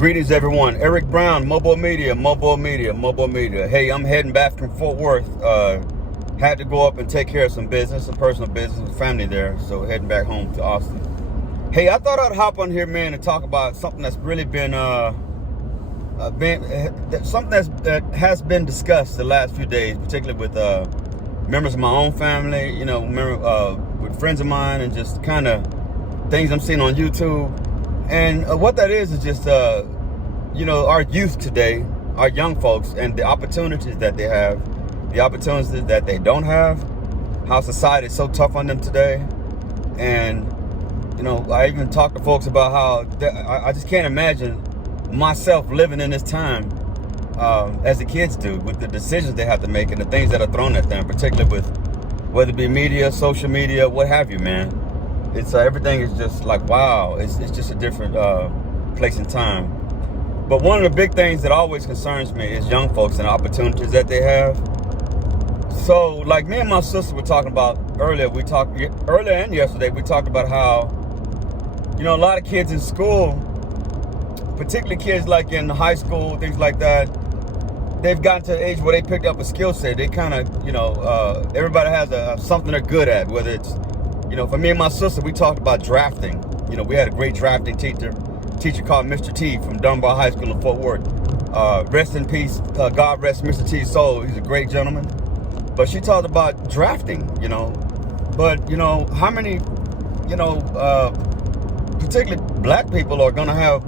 Greetings, everyone. Eric Brown, MOBO-Media, MOBO-Media, MOBO-Media. Hey, I'm heading back from Fort Worth. Had to go up and take care of some business, some personal business with family there. So heading back home to Austin. Hey, I thought I'd hop on here, man, and talk about something that's really been something that has been discussed the last few days, particularly with members of my own family, with friends of mine, and just kind of things I'm seeing on YouTube. And what that is just, our youth today, our young folks, and the opportunities that they have, the opportunities that they don't have, how society is so tough on them today. And, I even talk to folks about how I just can't imagine myself living in this time as the kids do, with the decisions they have to make and the things that are thrown at them, particularly with whether it be media, social media, what have you, man. It's everything is just like, wow, it's just a different place and time. But one of the big things that always concerns me is young folks and the opportunities that they have. So, like me and my sister were talking about earlier, earlier and yesterday, we talked about how, a lot of kids in school, particularly kids like in high school, things like that, they've gotten to the age where they picked up a skill set. They kind of, everybody has something they're good at, whether it's, for me and my sister, we talked about drafting. We had a great drafting teacher called Mr. T from Dunbar High School in Fort Worth. Rest in peace. God rest Mr. T's soul. He's a great gentleman. But she talked about drafting, But, how many, particularly black people are going to have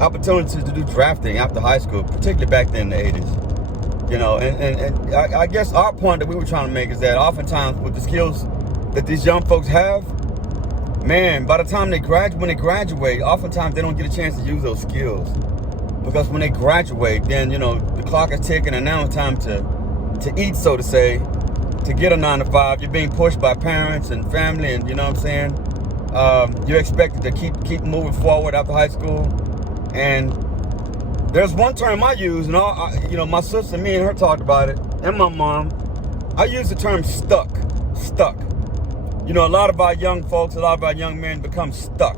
opportunities to do drafting after high school, particularly back then in the 80s. And I guess our point that we were trying to make is that oftentimes with the skills that these young folks have, man, by the time when they graduate, oftentimes they don't get a chance to use those skills. Because when they graduate, then, the clock is ticking and now it's time to eat, so to say, to get a 9-to-5. You're being pushed by parents and family, and you're expected to keep moving forward after high school. And there's one term I use, and my sister, me and her talked about it, and my mom. I use the term stuck. A lot of our young folks, a lot of our young men become stuck.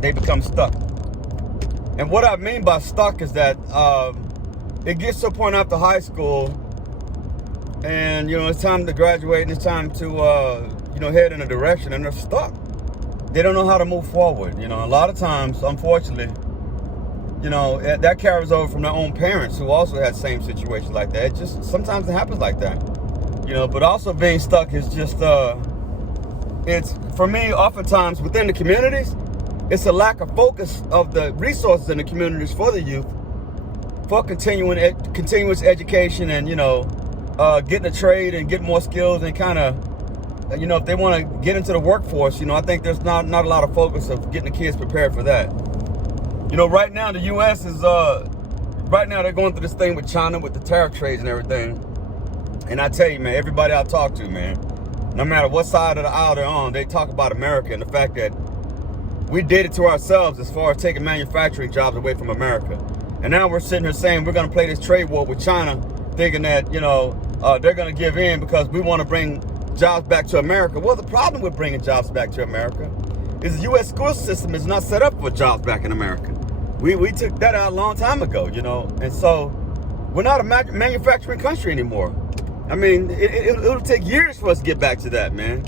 They become stuck. And what I mean by stuck is that it gets to a point after high school, and it's time to graduate, and it's time to head in a direction, and they're stuck. They don't know how to move forward. A lot of times, unfortunately, that carries over from their own parents who also had same situations like that. Sometimes it happens like that. But also being stuck is just it's, for me, oftentimes within the communities, it's a lack of focus of the resources in the communities for the youth for continuous education and, getting a trade and getting more skills and kind of, if they want to get into the workforce, I think there's not a lot of focus of getting the kids prepared for that. Right now the U.S. is, they're going through this thing with China with the tariff trades and everything. And I tell you, man, everybody I talk to, man, no matter what side of the aisle they're on, they talk about America and the fact that we did it to ourselves as far as taking manufacturing jobs away from America. And now we're sitting here saying we're going to play this trade war with China, thinking that, they're going to give in because we want to bring jobs back to America. Well, the problem with bringing jobs back to America is the U.S. school system is not set up for jobs back in America. We took that out a long time ago, and so we're not a manufacturing country anymore. I mean, it'll take years for us to get back to that, man.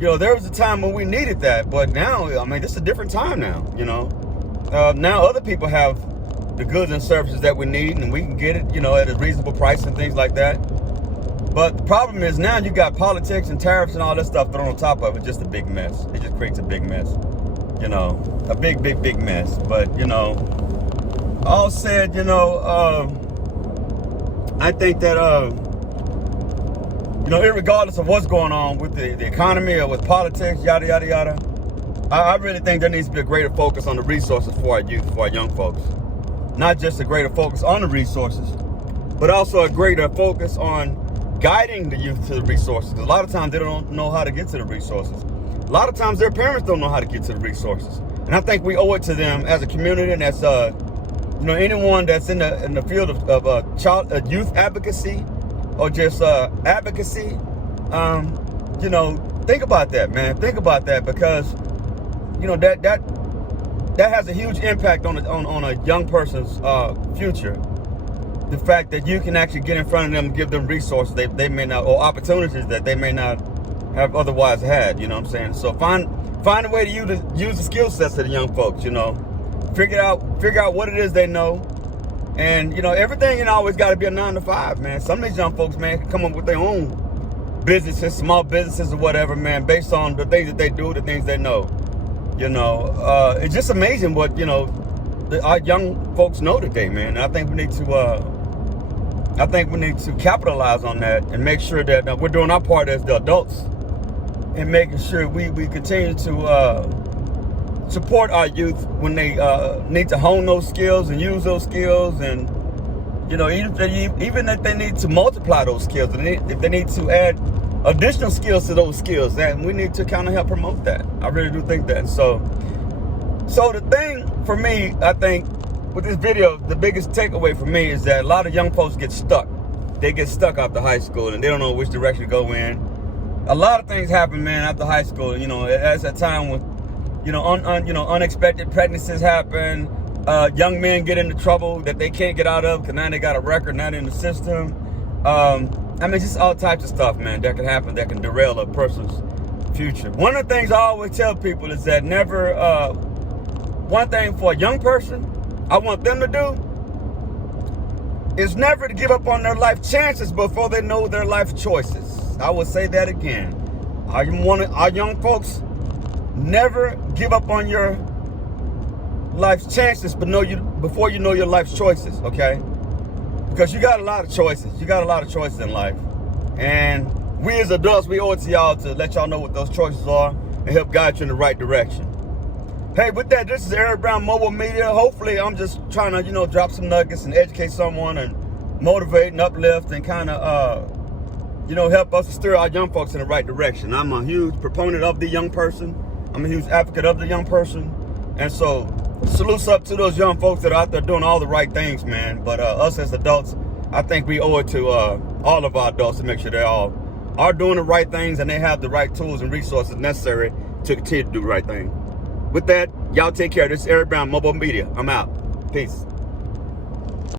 There was a time when we needed that, but now, this is a different time now, now other people have the goods and services that we need, and we can get it, at a reasonable price and things like that. But the problem is now you got politics and tariffs and all this stuff thrown on top of it, just a big mess. It just creates a big mess, a big mess. But, all said, I think that, irregardless of what's going on with the economy or with politics, yada, yada, yada, I really think there needs to be a greater focus on the resources for our youth, for our young folks. Not just a greater focus on the resources, but also a greater focus on guiding the youth to the resources. Because a lot of times they don't know how to get to the resources. A lot of times their parents don't know how to get to the resources. And I think we owe it to them as a community, and as anyone that's in the field of youth advocacy or just advocacy. Think about that, man. Think about that, because that that has a huge impact on a young person's future. The fact that you can actually get in front of them and give them resources they may not, or opportunities that they may not have otherwise had, you know what I'm saying? So find a way to use the skill sets of the young folks, you know. Figure out what it is they know. And, you know, everything ain't always got to be a 9 to 5, man. Some of these young folks, man, can come up with their own businesses, small businesses or whatever, man, based on the things that they do, the things they know. You know, it's just amazing what, you know, our young folks know today, man. And I think we need to capitalize on that and make sure that we're doing our part as the adults and making sure we continue to support our youth when they need to hone those skills and use those skills, and, you know, even if they need to multiply those skills, if they need to add additional skills to those skills, and we need to kind of help promote that. I really do think that. And so the thing for me, I think, with this video, the biggest takeaway for me is that a lot of young folks get stuck. They get stuck after high school and they don't know which direction to go in. A lot of things happen, man, after high school. You know, as a time when, you know, unexpected pregnancies happen. Young men get into trouble that they can't get out of because now they got a record, not in the system. I mean, just all types of stuff, man, that can happen, that can derail a person's future. One of the things I always tell people is that one thing for a young person, I want them to do is never to give up on their life chances before they know their life choices. I will say that again. Our young folks, never give up on your life's chances before you know your life's choices, okay? Because you got a lot of choices. You got a lot of choices in life. And we as adults, we owe it to y'all to let y'all know what those choices are and help guide you in the right direction. Hey, with that, this is Eric Brown, MOBO-Media. Hopefully, I'm just trying to, you know, drop some nuggets and educate someone and motivate and uplift and kind of, you know, help us to steer our young folks in the right direction. I'm a huge proponent of the young person. I'm a huge advocate of the young person. And so, salutes up to those young folks that are out there doing all the right things, man. But us as adults, I think we owe it to all of our adults to make sure they all are doing the right things and they have the right tools and resources necessary to continue to do the right thing. With that, y'all take care. This is Eric Brown, MOBO-Media. I'm out. Peace.